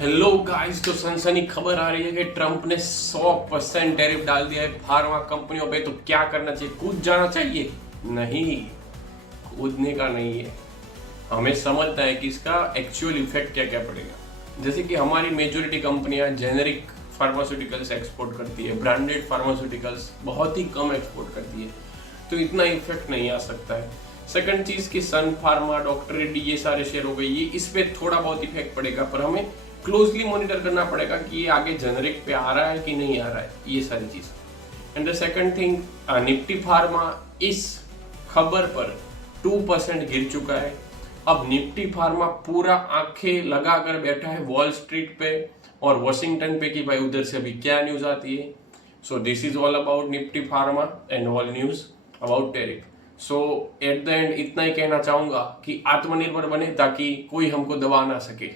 Hello guys, तो सनसनी खबर आ रही है कि ट्रंप ने 100% टैरिफ डाल दिया है फार्मा कंपनियों पे। तो क्या करना चाहिए? कूद जाना चाहिए? नहीं, कूदने का नहीं है। हमें समझना है कि इसका एक्चुअल इफेक्ट क्या क्या पड़ेगा। जैसे कि हमारी मेजोरिटी कंपनियां जेनेरिक फार्मास्यूटिकल्स एक्सपोर्ट करती है, ब्रांडेड फार्मास्यूटिकल्स बहुत ही कम एक्सपोर्ट करती है, तो इतना इफेक्ट नहीं आ सकता है। सेकंड चीज कि सन फार्मा, डॉक्टर रेड्डी, ये सारे शेयर हो गए, ये इस पे थोड़ा बहुत इफेक्ट पड़ेगा, पर हमें क्लोजली मॉनिटर करना पड़ेगा कि ये आगे जेनरिक पे आ रहा है कि नहीं आ रहा है, ये सारी चीज। And the second thing, Nifty pharma इस खबर पर 2% गिर चुका है। अब निफ्टी फार्मा पूरा आंखें लगाकर बैठा है वॉल स्ट्रीट पे और वॉशिंगटन पे कि भाई उधर से अभी क्या न्यूज आती है। So this is all about Nifty pharma and all news about tariff. So at the end इतना ही कहना चाहूंगा कि आत्मनिर्भर बने ताकि कोई हमको दबा ना सके।